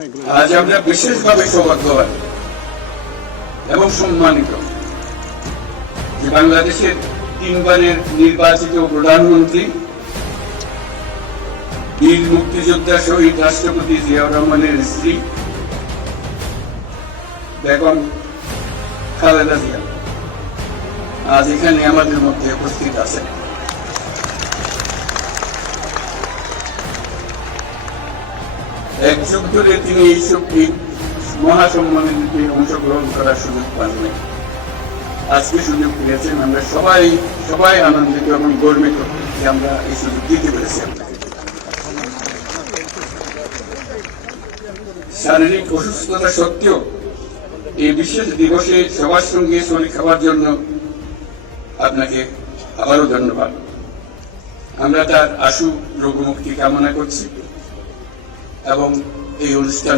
আজ আমরা বিশেষভাবে সৌভাগ্যবান এবং সম্মানিত যে বাংলাদেশের তিনবারের নির্বাচিত প্রধানমন্ত্রী বীর মুক্তিযোদ্ধা শহীদ রাষ্ট্রপতি জিয়াউর রহমানের স্ত্রী বেগম খালেদা জিয়া আজ এখানে আমাদের মধ্যে উপস্থিত আছেন। এক যুগ ধরে তিনি এই শক্তি মহাসম্মানিতে অংশগ্রহণ করার সুযোগ পাননি, আজকে সুযোগ পেয়েছেন। আমরা সবাই আনন্দিত এবং গর্বিত যে আমরা এই সুযোগ দিতে পেরেছি। শারীরিক অসুস্থতা সত্ত্বেও এই বিশেষ দিবসে সবার সঙ্গে শরীর খাওয়ার জন্য আপনাকে আবারও ধন্যবাদ। আমরা তার আশু রোগমুক্তি কামনা করছি এবং এই অনুষ্ঠান